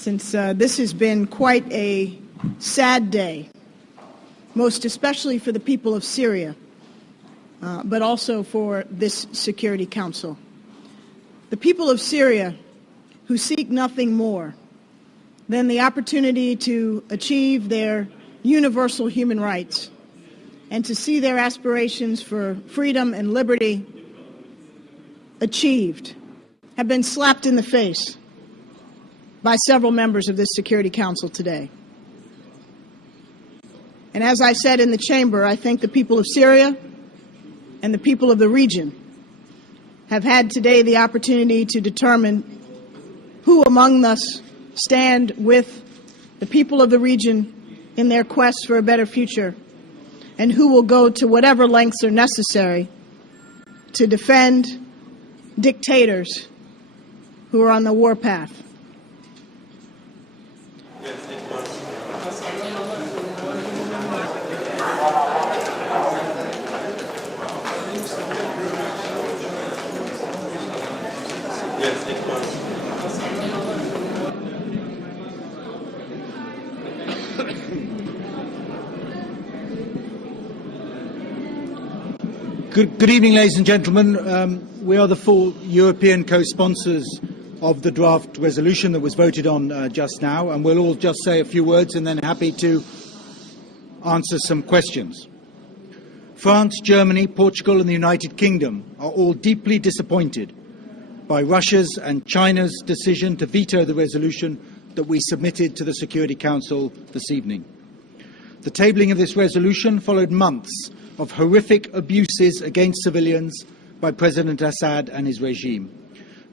since this has been quite a sad day, most especially for the people of Syria, but also for this Security Council. The people of Syria who seek nothing more than the opportunity to achieve their universal human rights and to see their aspirations for freedom and liberty achieved have been slapped in the face by several members of this Security Council today. And as I said in the chamber, I think the people of Syria and the people of the region have had today the opportunity to determine who among us stand with the people of the region in their quest for a better future, and who will go to whatever lengths are necessary to defend dictators who are on the warpath. Good evening, ladies and gentlemen. We are the full European co-sponsors of the draft resolution that was voted on just now, and we'll all just say a few words and then happy to answer some questions. France, Germany, Portugal and the United Kingdom are all deeply disappointed by Russia's and China's decision to veto the resolution that we submitted to the Security Council this evening. The tabling of this resolution followed months of horrific abuses against civilians by President Assad and his regime,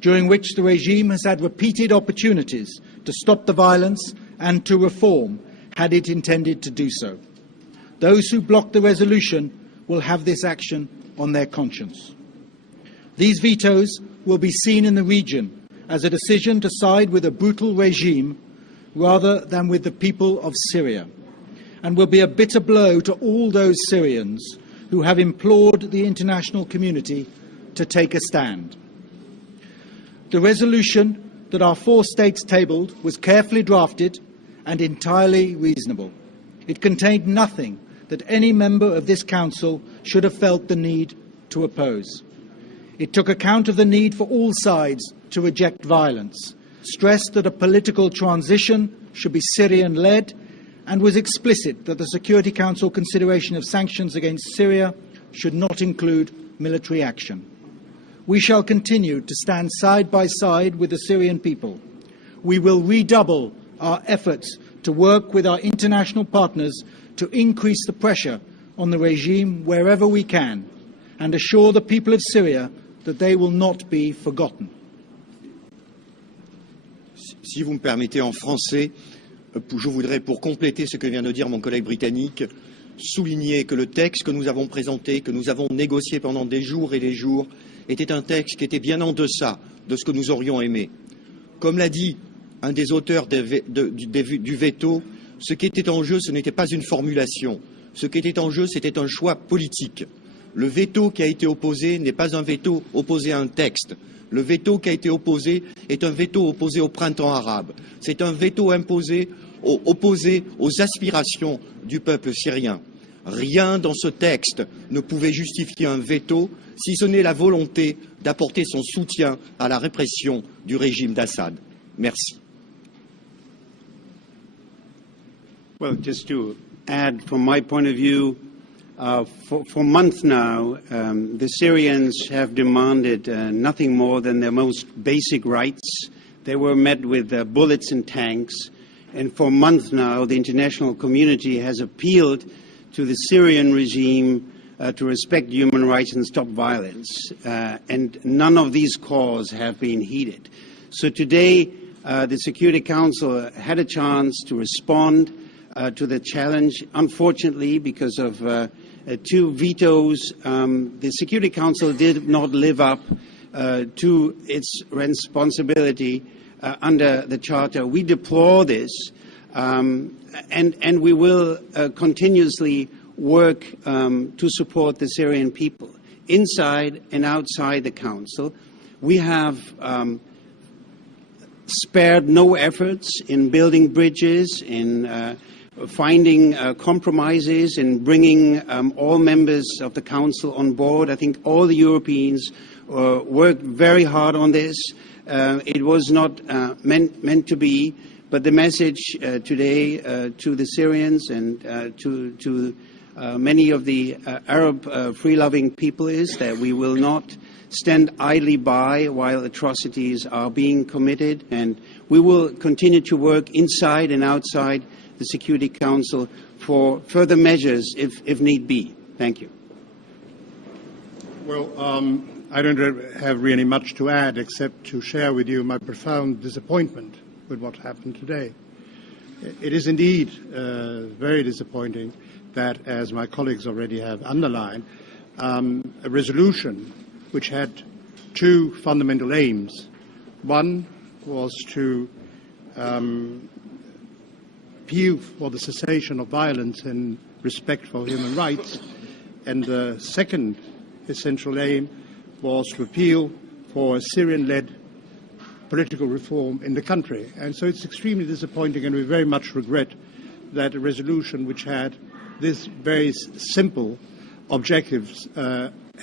during which the regime has had repeated opportunities to stop the violence and to reform had it intended to do so. Those who block the resolution will have this action on their conscience. These vetoes will be seen in the region as a decision to side with a brutal regime rather than with the people of Syria, and will be a bitter blow to all those Syrians who have implored the international community to take a stand. The resolution that our four states tabled was carefully drafted and entirely reasonable. It contained nothing that any member of this Council should have felt the need to oppose. It took account of the need for all sides to reject violence, stressed that a political transition should be Syrian-led, and was explicit that the Security Council consideration of sanctions against Syria should not include military action. We shall continue to stand side by side with the Syrian people. We will redouble our efforts to work with our international partners to increase the pressure on the regime wherever we can and assure the people of Syria that they will not be forgotten. Si vous me permettez en français, je voudrais, pour compléter ce que vient de dire mon collègue britannique, souligner que le texte que nous avons présenté, que nous avons négocié pendant des jours et des jours, était un texte qui était bien en deçà de ce que nous aurions aimé. Comme l'a dit un des auteurs du veto, ce qui était en jeu, ce n'était pas une formulation. Ce qui était en jeu, c'était un choix politique. Le veto qui a été opposé n'est pas un veto opposé à un texte. Le veto qui a été opposé est un veto opposé au printemps arabe. C'est un veto opposé aux aspirations du peuple syrien. Rien dans ce texte ne pouvait justifier un veto, si ce n'est la volonté d'apporter son soutien à la répression du régime d'Assad. Merci. Well, just to add, from my point of view, for months now, the Syrians have demanded nothing more than their most basic rights. They were met with bullets and tanks. And for months now, the international community has appealed to the Syrian regime to respect human rights and stop violence. And none of these calls have been heeded. So today, the Security Council had a chance to respond to the challenge. Unfortunately, because of two vetoes, the Security Council did not live up to its responsibility under the Charter. We deplore this, and we will continuously work to support the Syrian people. Inside and outside the Council, we have spared no efforts in building bridges, in finding compromises, in bringing all members of the Council on board. I think all the Europeans worked very hard on this. It was not meant to be, but the message today to the Syrians and to many of the Arab free-loving people is that we will not stand idly by while atrocities are being committed, and we will continue to work inside and outside the Security Council for further measures if need be. Thank you. Well, I don't have really much to add except to share with you my profound disappointment with what happened today. It is indeed very disappointing that, as my colleagues already have underlined, a resolution which had two fundamental aims. One was to appeal for the cessation of violence and respect for human rights, and the second essential aim was to appeal for a Syrian-led political reform in the country. And so it's extremely disappointing, and we very much regret that a resolution which had this very simple objectives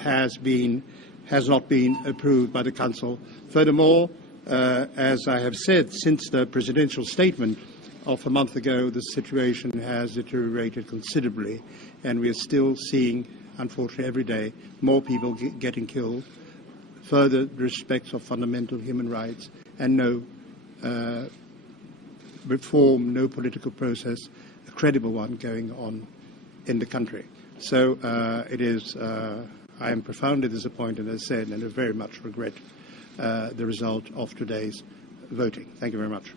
has not been approved by the Council. Furthermore, as I have said, since the presidential statement of a month ago, the situation has deteriorated considerably, and we are still seeing, unfortunately, every day, more people getting killed, further respect of fundamental human rights, and no reform, no political process, a credible one going on in the country. So I am profoundly disappointed, as I said, and I very much regret the result of today's voting. Thank you very much.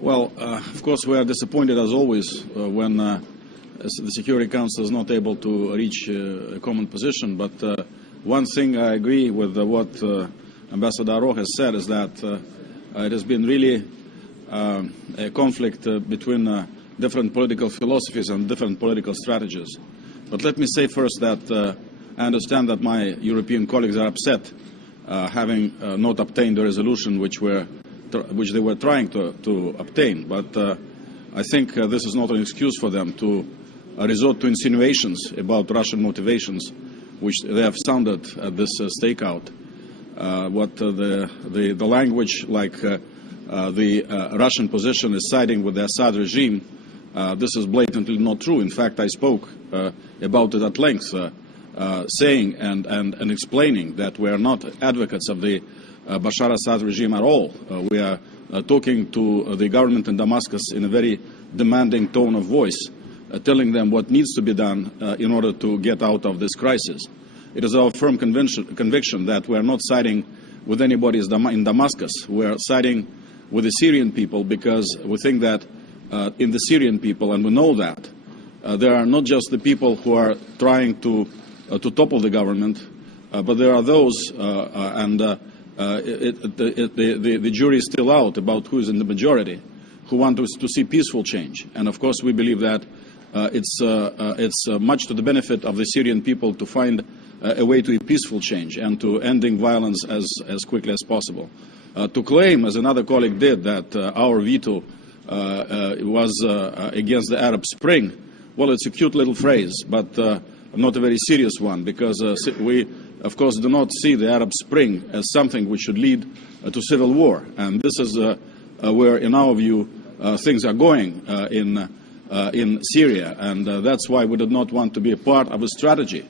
Well, of course, we are disappointed, as always, when the Security Council is not able to reach a common position. But one thing I agree with what Ambassador Aruad has said is that it has been really a conflict between different political philosophies and different political strategies. But let me say first that I understand that my European colleagues are upset having not obtained the resolution which they were trying to obtain. But I think this is not an excuse for them to resort to insinuations about Russian motivations, which they have sounded at this stakeout. What the language, like the Russian position, is siding with the Assad regime, this is blatantly not true. In fact, I spoke about it at length, saying and explaining that we are not advocates of the Bashar Assad regime at all. We are talking to the government in Damascus in a very demanding tone of voice, telling them what needs to be done in order to get out of this crisis. It is our firm conviction that we are not siding with anybody in Damascus. We are siding with the Syrian people, because we think that in the Syrian people, and we know that, there are not just the people who are trying to topple the government, but there are those, the jury is still out about who is in the majority, who want to see peaceful change. And of course we believe that it's much to the benefit of the Syrian people to find a way to a peaceful change and to ending violence as quickly as possible. To claim, as another colleague did, that our veto was against the Arab Spring, well, it's a cute little phrase, but not a very serious one, because we, of course, do not see the Arab Spring as something which should lead to civil war. And this is where, in our view, things are going in Syria. And that's why we did not want to be a part of a strategy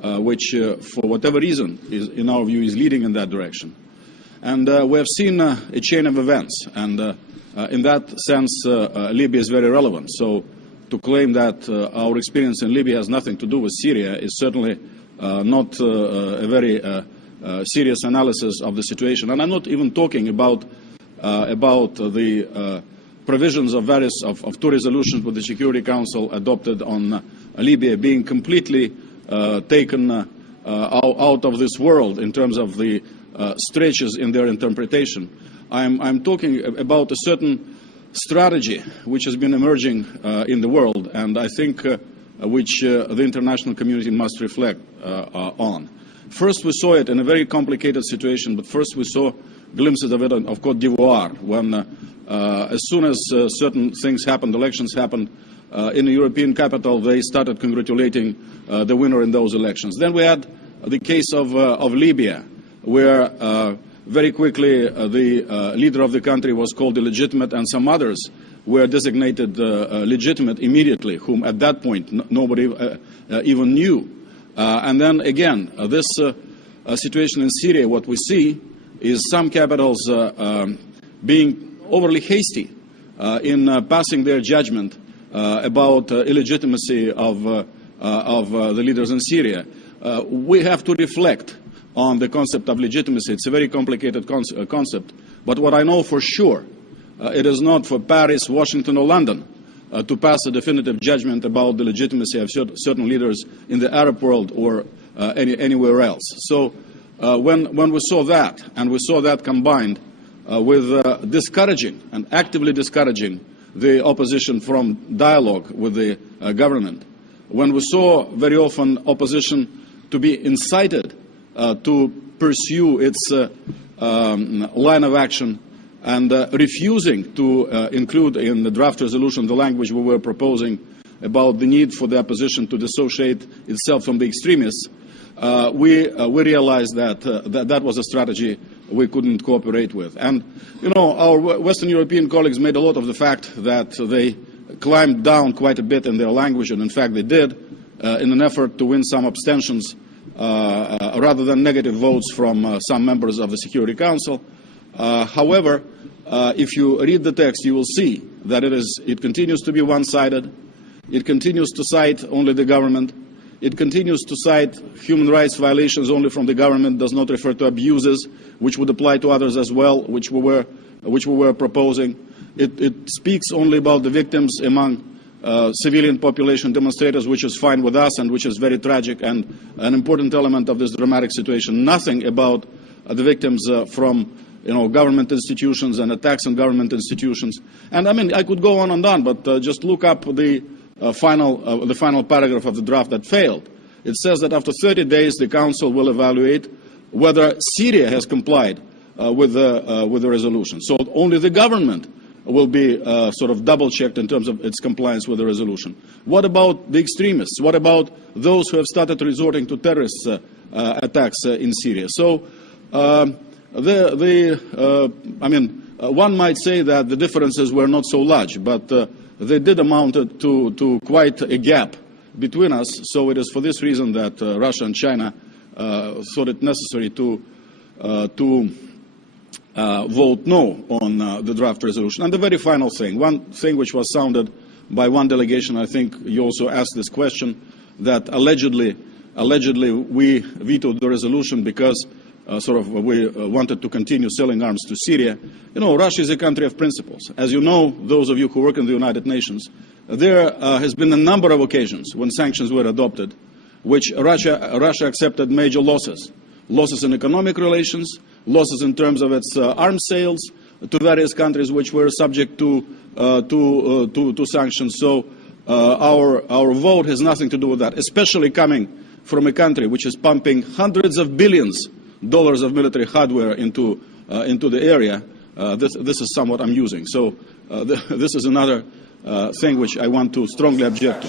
which, for whatever reason, in our view, is leading in that direction. And we have seen a chain of events. And in that sense, Libya is very relevant. So to claim that our experience in Libya has nothing to do with Syria is certainly not a very serious analysis of the situation. And I'm not even talking about the provisions of various of two resolutions with the Security Council adopted on Libya being completely taken out of this world in terms of the stretches in their interpretation. I'm talking about a certain strategy which has been emerging in the world, and I think which the international community must reflect on. First, we saw it in a very complicated situation, but first we saw glimpses of it of Côte d'Ivoire, when as soon as certain things happened, elections happened, in the European capital, they started congratulating the winner in those elections. Then we had the case of Libya, where very quickly the leader of the country was called illegitimate, and some others were designated legitimate immediately, whom at that point nobody even knew. And then again, this situation in Syria, what we see is some capitals being overly hasty in passing their judgment about illegitimacy of the leaders in Syria. We have to reflect on the concept of legitimacy. It's a very complicated concept. But what I know for sure, it is not for Paris, Washington, or London to pass a definitive judgment about the legitimacy of certain leaders in the Arab world or anywhere else. So when we saw that, and we saw that combined with discouraging and actively discouraging the opposition from dialogue with the government, when we saw very often opposition to be incited to pursue its line of action and refusing to include in the draft resolution the language we were proposing about the need for the opposition to dissociate itself from the extremists, we realized that that was a strategy we couldn't cooperate with. And, you know, our Western European colleagues made a lot of the fact that they climbed down quite a bit in their language, and in fact they did, in an effort to win some abstentions rather than negative votes from some members of the Security Council. However, if you read the text, you will see that it continues to be one-sided. It continues to cite only the government. It continues to cite human rights violations only from the government, does not refer to abuses, which would apply to others as well, which we were proposing. It speaks only about the victims among civilian population demonstrators, which is fine with us and which is very tragic and an important element of this dramatic situation. Nothing about the victims from government institutions and attacks on government institutions. And I mean, I could go on and on, but just look up the final paragraph of the draft that failed. It says that after 30 days, the Council will evaluate whether Syria has complied with the resolution. So only the government will be sort of double-checked in terms of its compliance with the resolution. What about the extremists? What about those who have started resorting to terrorist attacks in Syria? So one might say that the differences were not so large, but they did amount to quite a gap between us. So it is for this reason that Russia and China thought it necessary to vote no on the draft resolution. And the very final thing, one thing which was sounded by one delegation, I think you also asked this question, that allegedly we vetoed the resolution because we wanted to continue selling arms to Syria. You know, Russia is a country of principles. As you know, those of you who work in the United Nations, there has been a number of occasions when sanctions were adopted, which Russia accepted major losses. Losses in economic relations, losses in terms of its arms sales to various countries which were subject to sanctions. So our vote has nothing to do with that, especially coming from a country which is pumping hundreds of billions dollars of military hardware into the area. This is somewhat amusing. So this is another thing which I want to strongly object to.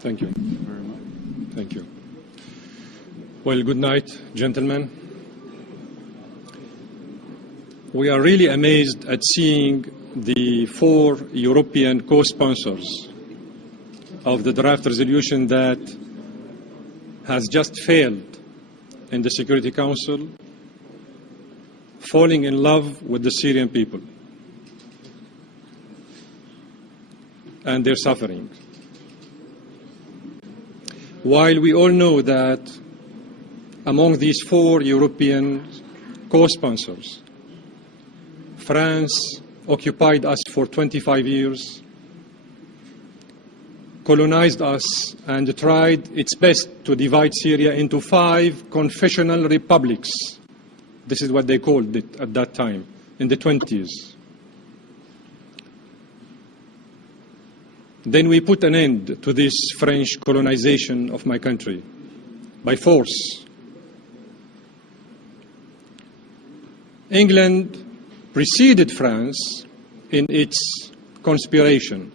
Thank you. Thank you. Well, good night, gentlemen. We are really amazed at seeing the 4 European co-sponsors of the draft resolution that has just failed in the Security Council, falling in love with the Syrian people. and their suffering. While we all know that among these 4 European co-sponsors, France occupied us for 25 years, colonized us, and tried its best to divide Syria into 5 confessional republics. This is what they called it at that time, in the 20s. Then we put an end to this French colonization of my country by force. England preceded France in its conspiration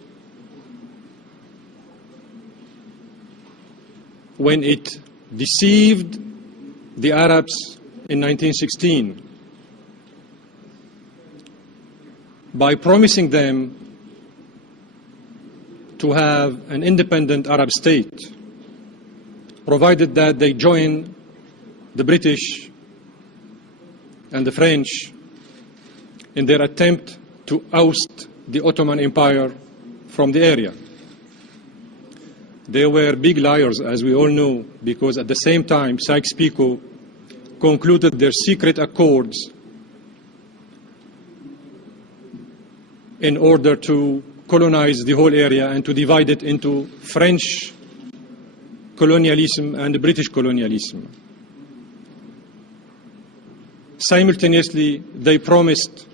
when it deceived the Arabs in 1916 by promising them to have an independent Arab state, provided that they join the British and the French in their attempt to oust the Ottoman Empire from the area. They were big liars, as we all know, because at the same time, Sykes-Picot concluded their secret accords in order to colonize the whole area and to divide it into French colonialism and British colonialism. Simultaneously, they promised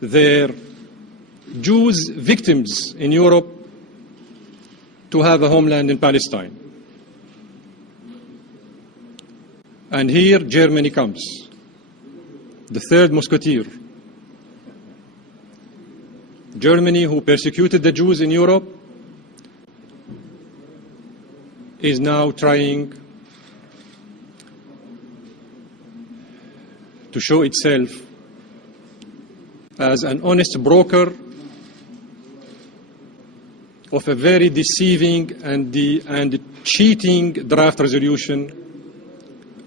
their Jews victims in Europe to have a homeland in Palestine. And here Germany comes, the third musketeer. Germany, who persecuted the Jews in Europe, is now trying to show itself as an honest broker of a very deceiving and cheating draft resolution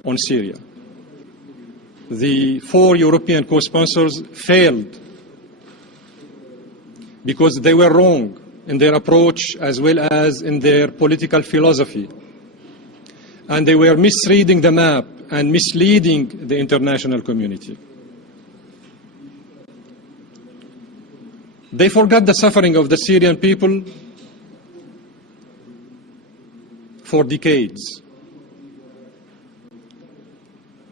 on Syria. The 4 European co-sponsors failed because they were wrong in their approach as well as in their political philosophy. And they were misreading the map and misleading the international community. They forgot the suffering of the Syrian people for decades.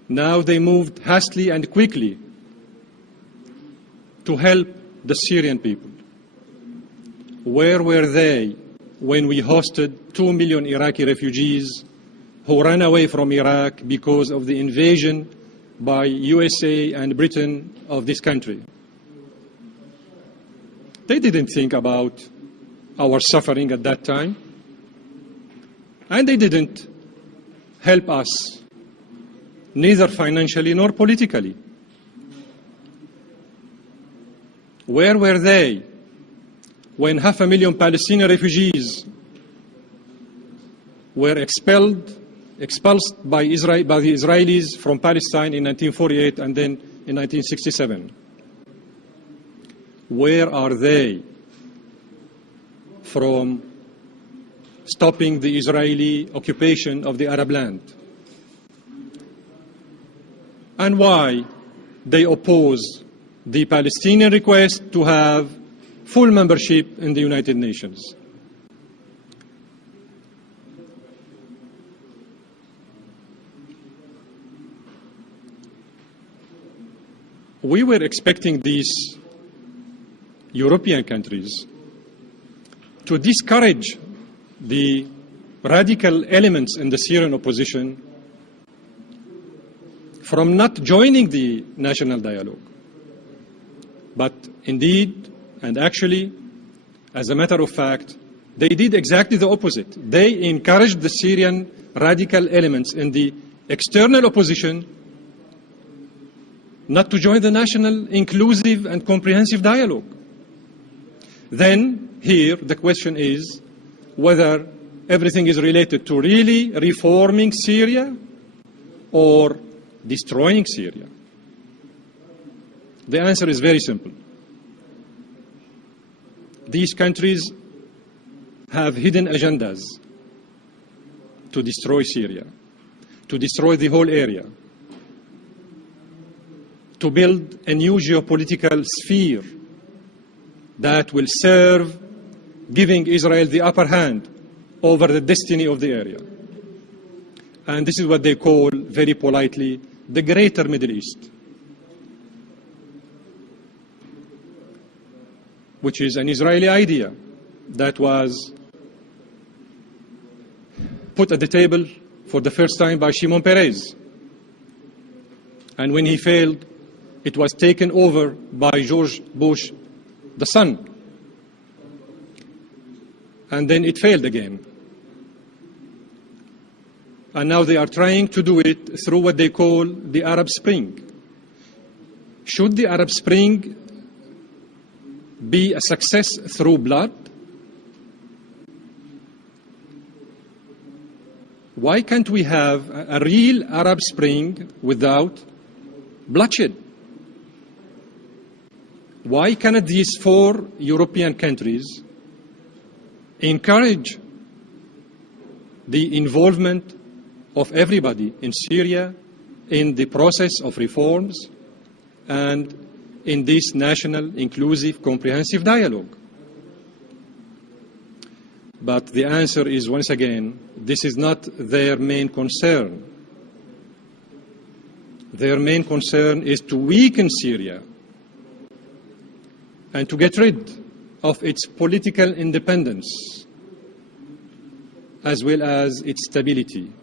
Now they moved hastily and quickly to help the Syrian people. Where were they when we hosted 2 million Iraqi refugees who ran away from Iraq because of the invasion by USA and Britain of this country? They didn't think about our suffering at that time, and they didn't help us, neither financially nor politically. Where were they when 500,000 Palestinian refugees were expelled by the Israelis from Palestine in 1948 and then in 1967? Where are they from stopping the Israeli occupation of the Arab land? And why they oppose the Palestinian request to have full membership in the United Nations? We were expecting these European countries to discourage the radical elements in the Syrian opposition from not joining the national dialogue. But indeed, and actually, as a matter of fact, they did exactly the opposite. They encouraged the Syrian radical elements in the external opposition not to join the national, inclusive and comprehensive dialogue. Then, here, the question is whether everything is related to really reforming Syria or destroying Syria. The answer is very simple. these countries have hidden agendas to destroy Syria, to destroy the whole area, to build a new geopolitical sphere that will serve giving Israel the upper hand over the destiny of the area. And this is what they call, very politely, the Greater Middle East, which is an Israeli idea that was put at the table for the first time by Shimon Peres. And when he failed, it was taken over by George Bush, the son. And then it failed again. And now they are trying to do it through what they call the Arab Spring. Should the Arab Spring be a success through blood? Why can't we have a real Arab Spring without bloodshed? Why cannot these 4 European countries encourage the involvement of everybody in Syria in the process of reforms and in this national, inclusive, comprehensive dialogue? But the answer is, once again, this is not their main concern. Their main concern is to weaken Syria and to get rid of its political independence as well as its stability.